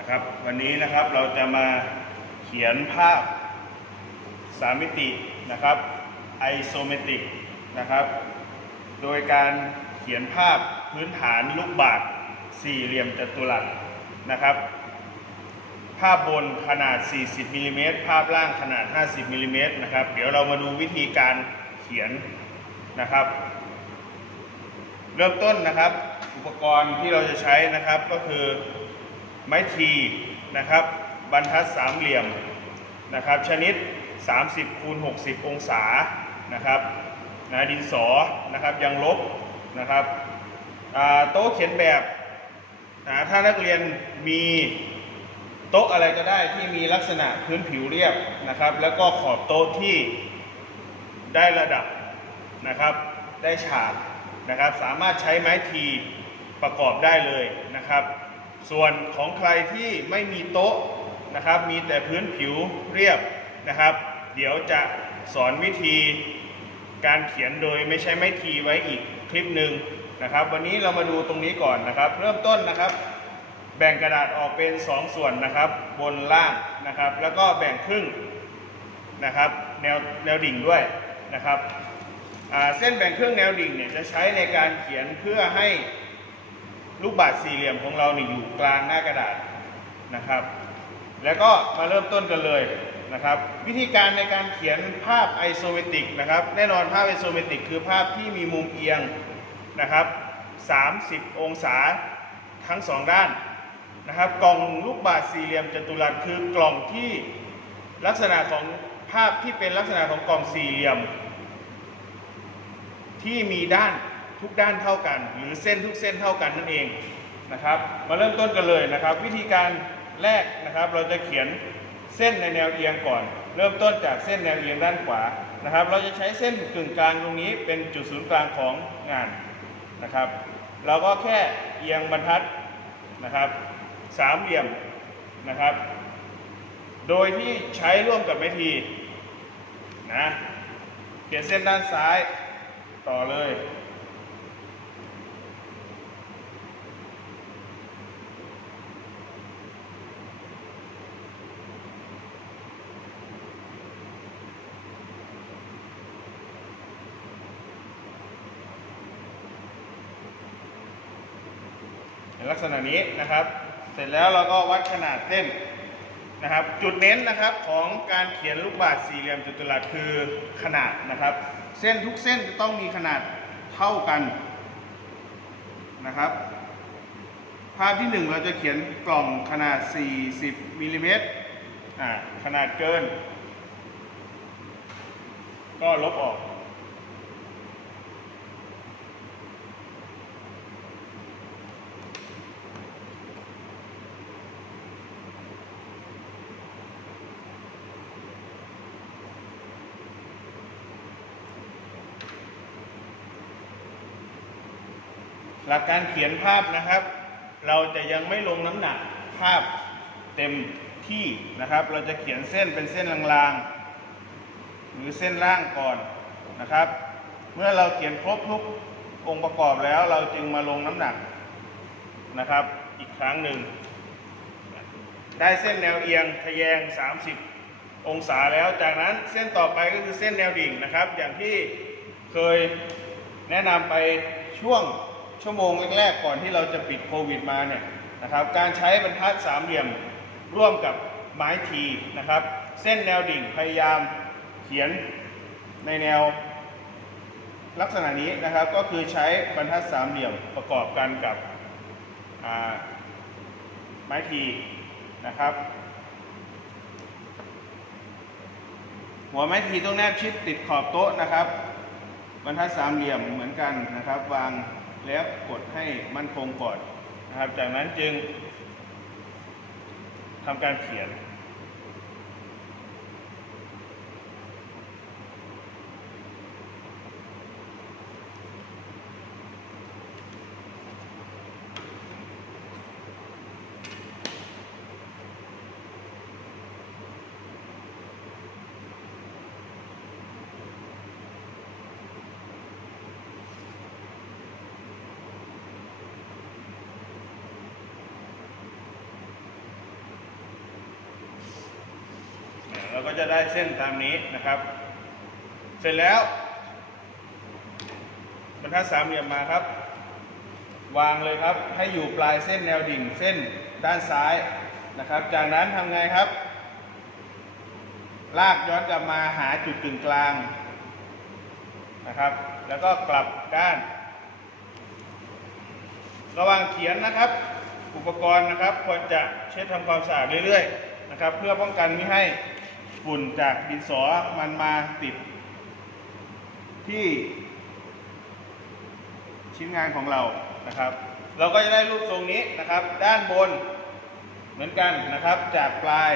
นะครับ วันนี้นะครับเราจะมาเขียนภาพสามมิตินะครับไอโซเมตริกนะครับ โดยการเขียนภาพพื้นฐานลูกบาศก์สี่เหลี่ยมจัตุรัสนะครับ ภาพบนขนาด 40มิลลิเมตรภาพล่างขนาด 50มิลลิเมตรนะครับ เดี๋ยวเรามาดูวิธีการเขียนนะครับ เริ่มต้นนะครับ อุปกรณ์ที่เราจะใช้นะครับก็คือ ไม้ทีนะครับบรรทัดสามเหลี่ยมนะครับชนิด 30คูณ60 องศานะครับนะดินสอนะครับยังลบนะครับโต๊ะเขียนแบบอ่าถ้านักเรียนมีโต๊ะอะไรก็ได้ที่มีลักษณะพื้นผิวเรียบนะครับ แล้วก็ขอบโต๊ะที่ได้ระดับนะครับ ได้ฉากนะครับ สามารถใช้ไม้ทีประกอบได้เลยนะครับ ส่วนของใครที่ไม่มีโต๊ะนะครับ มีแต่พื้นผิวเรียบนะครับ เดี๋ยวจะสอนวิธีการเขียนโดยไม่ใช้ไม้ทีไว้อีกคลิปหนึ่งนะครับ วันนี้เรามาดูตรงนี้ก่อนนะครับ เริ่มต้นนะครับ แบ่งกระดาษออกเป็น 2 ส่วนนะครับ บนล่างนะครับ แล้วก็แบ่งครึ่งนะครับแนวแนวดิ่งด้วยนะครับเส้นแบ่งครึ่งแนวดิ่งเนี่ยจะใช้ในการเขียนเพื่อให้ ลูกบาศก์สี่เหลี่ยมของเราเนี่ยอยู่กลางหน้ากระดาษนะครับ แล้วก็มาเริ่มต้นกันเลยนะครับ วิธีการในการเขียนภาพไอโซเมตริกนะครับ แน่นอนภาพไอโซเมตริกคือภาพที่มีมุมเอียงนะครับ 30 องศาทั้งสองด้านนะครับ กล่องลูกบาศก์สี่เหลี่ยมจัตุรัสคือกล่องที่ลักษณะของภาพที่เป็นลักษณะของกล่องสี่เหลี่ยม ที่มีด้าน ทุกด้านเท่ากัน หรือเส้นทุกเส้นเท่ากันนั่นเองนะครับ มาเริ่มต้นกันเลยนะครับ วิธีการแรกนะครับ เราจะเขียนเส้นในแนวเอียงก่อน เริ่มต้นจากเส้นแนวเอียงด้านขวานะครับ เราจะใช้เส้นกึ่งกลางตรงนี้เป็นจุดศูนย์กลางของงานนะครับ เราก็แค่เอียงบรรทัดนะครับสามเหลี่ยมนะครับ โดยที่ใช้ร่วมกับไม้ทีนะเขียนเส้นด้านซ้ายต่อเลย ลักษณะนี้นะครับ เสร็จแล้วเราก็วัดขนาดเส้นนะครับ จุดเน้นนะครับของการเขียนลูกบาศก์สี่เหลี่ยมจัตุรัสคือขนาดนะครับ เส้นทุกเส้นจะต้องมีขนาดเท่ากันนะครับ ภาพที่หนึ่งเราจะเขียนกล่องขนาด 40มิลลิเมตรอ่าขนาดเกิน ก็ลบออก หลักการเขียนภาพนะครับ เราจะยังไม่ลงน้ำหนักภาพเต็มที่นะครับ เราจะเขียนเส้นเป็นเส้นลางๆ หรือเส้นล่างก่อนนะครับ เมื่อเราเขียนครบทุกองค์ประกอบแล้วเราจึงมาลงน้ำหนักนะครับ อีกครั้งหนึ่ง ได้เส้นแนวเอียงทะแยง 30 องศาแล้ว จากนั้นเส้นต่อไปก็คือเส้นแนวดิ่งนะครับ อย่างที่เคยแนะนำไปช่วง ชั่วโมงแรกๆก่อนที่เราจะปิดโควิดมาเนี่ยนะครับการใช้บรรทัดสามเหลี่ยมร่วมกับไม้ทีนะครับ เส้นแนวดิ่งพยายามเขียนในแนวลักษณะนี้นะครับก็คือใช้บรรทัดสามเหลี่ยมประกอบกันกับไม้ทีนะครับ หัวไม้ทีต้องแนบชิดติดขอบโต๊ะนะครับ บรรทัดสามเหลี่ยมเหมือนกันนะครับ วาง แล้วกดให้มั่นคงก่อนนะครับ จากนั้นจึงทำการเขียน ก็จะได้เส้นตามนี้นะครับ เสร็จแล้วบรรทัดสามเหลี่ยมมาครับ วางเลยครับให้อยู่ปลายเส้นแนวดิ่งเส้นด้านซ้ายนะครับ จากนั้นทำไงครับ ลากย้อนกลับมาหาจุดกึ่งกลางนะครับ แล้วก็กลับด้าน ระหว่างเขียนนะครับ อุปกรณ์นะครับควรจะเช็ดทำความสะอาดเรื่อยๆนะครับ เพื่อป้องกันไม่ให้ ฝุ่นจากดินสอมันมาติดที่ ชิ้นงานของเรานะครับ เราก็จะได้รูปทรงนี้นะครับ ด้านบนเหมือนกันนะครับจากปลาย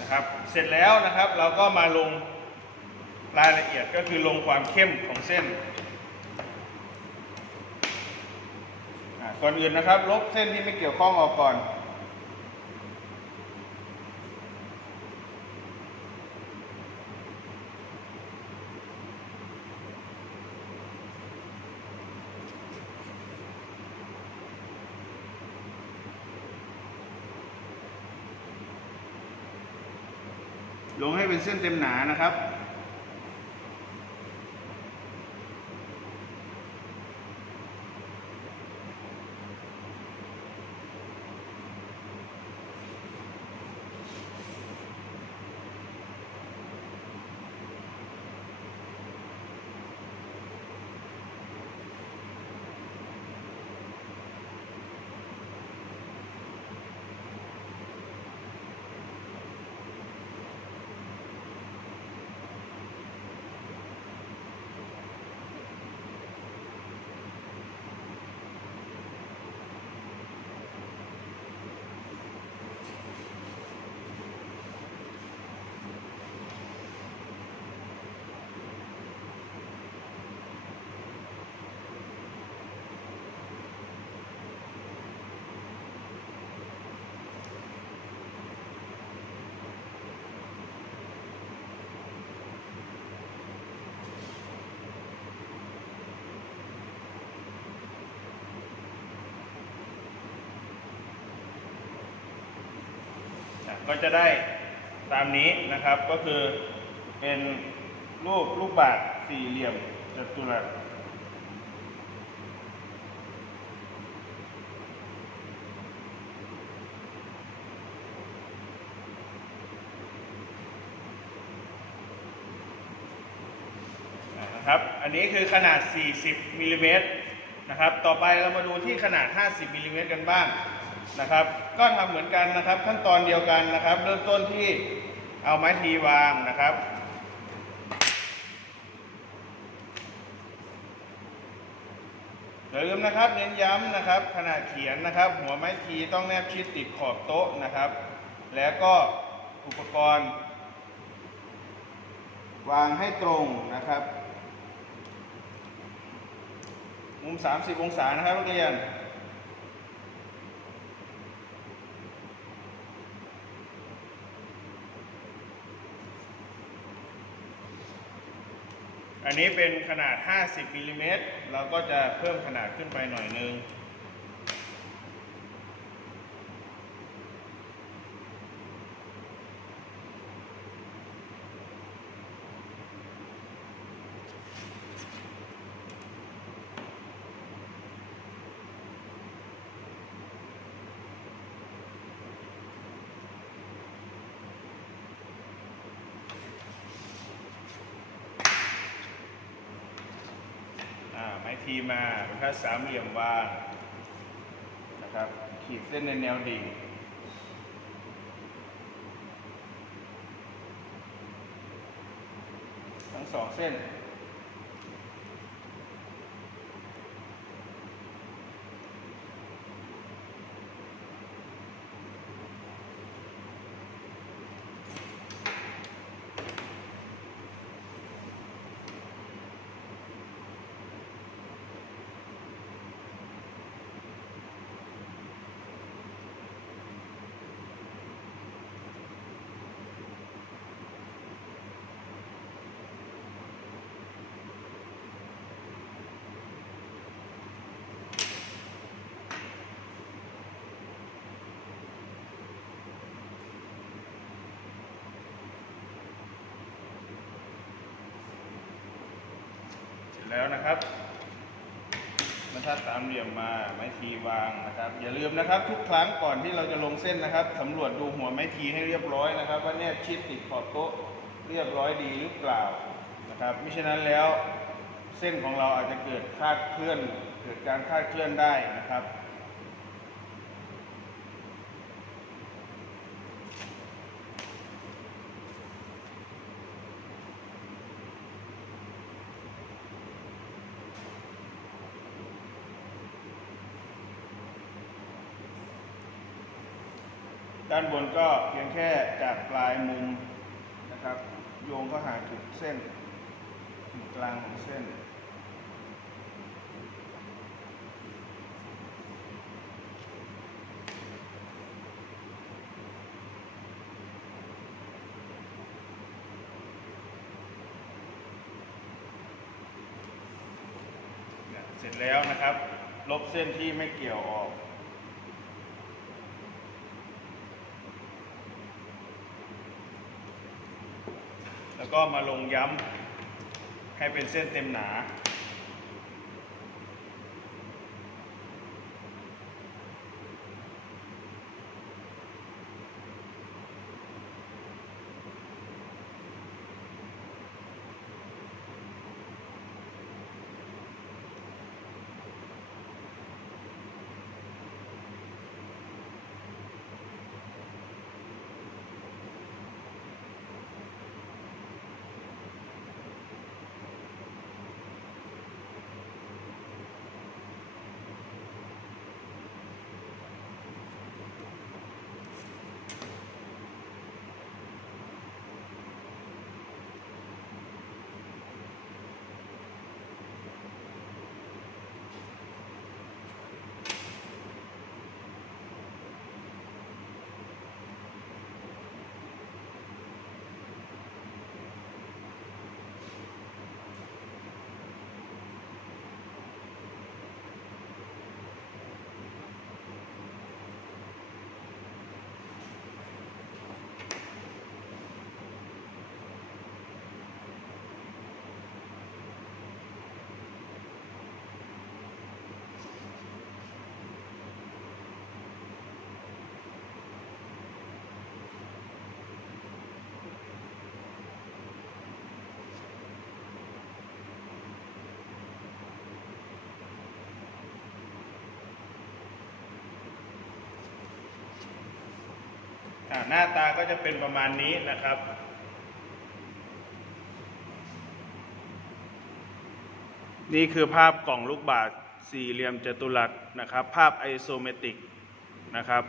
นะครับ เสร็จแล้วนะครับเราก็มาลงรายละเอียดก็คือลงความเข้มของเส้นก่อนอื่นนะครับ ลบเส้นที่ไม่เกี่ยวข้องออกก่อน ลงให้เป็นเส้นเต็มหนานะครับ ก็จะได้ตามนี้นะครับก็คือเป็นรูปลูกบาศก์สี่เหลี่ยมจัตุรัสนะครับ อันนี้คือขนาด 40มิลลิเมตรนะครับ ต่อไปเรามาดูที่ขนาด 50มิลลิเมตรกันบ้าง นะครับ ก็ทำเหมือนกันนะครับ ขั้นตอนเดียวกันนะครับ เริ่มต้นที่เอาไม้ทีวางนะครับ อย่าลืมนะครับเน้นย้ำนะครับขนาดเขียนนะครับ หัวไม้ทีต้องแนบชิดติดขอบโต๊ะนะครับ แล้วก็อุปกรณ์ วางให้ตรงนะครับ มุม 30 องศานะครับนักเรียน อันนี้เป็นขนาด 50มิลลิเมตรเราก็จะเพิ่มขนาดขึ้นไปหน่อยนึง ทีมาเป็นแค่สามเหลี่ยมวางนะครับ ขีดเส้นในแนวดิ่ง ทั้งสองเส้น แล้วนะครับบรรทัดสามเหลี่ยมมาไม้ทีวางนะครับ อย่าลืมนะครับ ทุกครั้งก่อนที่เราจะลงเส้นนะครับสำรวจดูหัวไม้ทีให้เรียบร้อยนะครับ ว่าเนี้ยชิดติดขอบโต๊ะเรียบร้อยดีหรือเปล่านะครับมิฉะนั้นแล้วเส้นของเราอาจจะเกิดคลาดเคลื่อน เกิดการคลาดเคลื่อนได้นะครับ ด้านบนก็เพียงแค่จากปลายมุมนะครับ โยงเข้าหาจุดเส้นกลางของเส้น เสร็จแล้วนะครับ ลบเส้นที่ไม่เกี่ยวออก แล้ว ก็มาลงย้ำให้เป็นเส้นเต็มหนา หน้าตาก็จะเป็นประมาณนี้นะครับ นี่คือภาพกล่องลูกบาศก์สี่เหลี่ยมจัตุรัสนะครับ ภาพไอโซเมตริกนะครับ